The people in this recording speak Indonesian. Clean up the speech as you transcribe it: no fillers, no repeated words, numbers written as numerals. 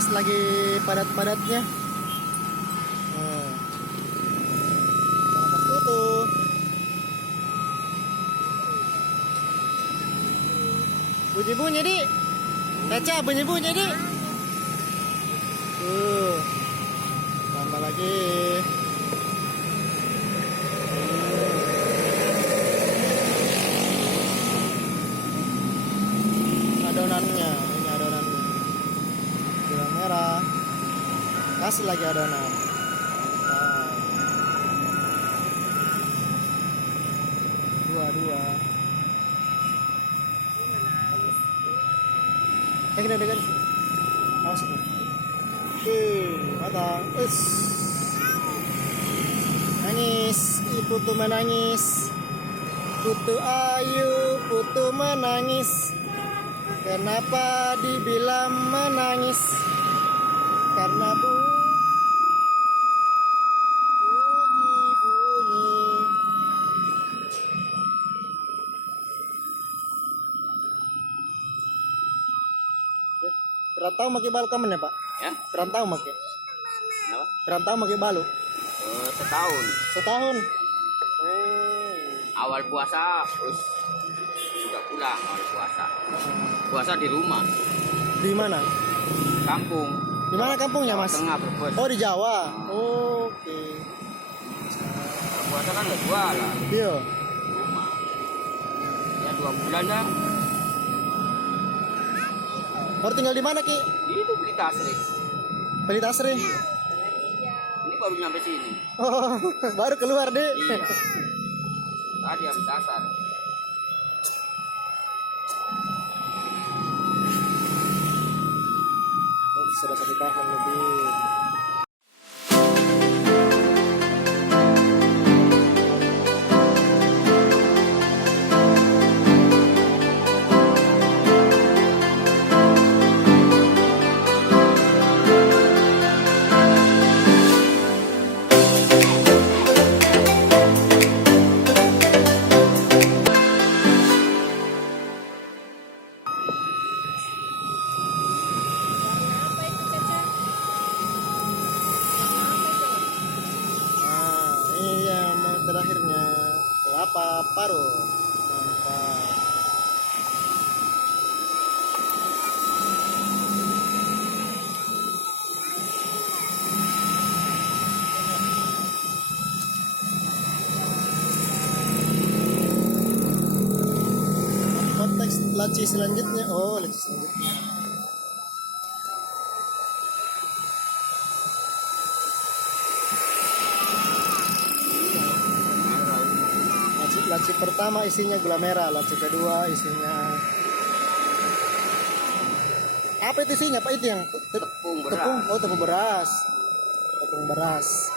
Pas lagi padat-padatnya. Jangan tertutup. Bunyi-bunyi, Dik. Caca, bunyi-bunyi, Dik. Tambah lagi. Adonannya, ini adonannya. Gula merah. Kasih lagi adonan. Dua. Kena dekat. Awas nih. Oke, matang. Nangis, putu menangis. Putu ayu, putu menangis. Kenapa dibilang menangis? Karena bunyi. Perantau makai balu kamu ya, Pak? Ya? Perantau makai. Kenapa? Perantau makai balu. Setahun. Setahun. Awal puasa, terus sudah pulang awal puasa. Puasa di rumah. Di mana? Kampung. Di mana kampungnya, Mas? Tengah Brebes. Oh, di Jawa. Oke. Puasa kan nggak jualan. Iya. Di rumah. Ya 2 bulan dah. Baru tinggal di mana, Ki? Itu beli tasrik. Beli Tasri. Ini baru nyampe sini. Oh, baru keluar, Dek. Iya. Tadi habis asar. Sudah 1 tahun lebih. Ini yang terakhirnya kelapa parut. Mantap. Konteks laci selanjutnya. Oh, laci selanjutnya. Laci pertama isinya gula merah, laci kedua isinya apa itu isinya, Pak? Itu yang Tepung beras. tepung, oh tepung beras. Tepung beras.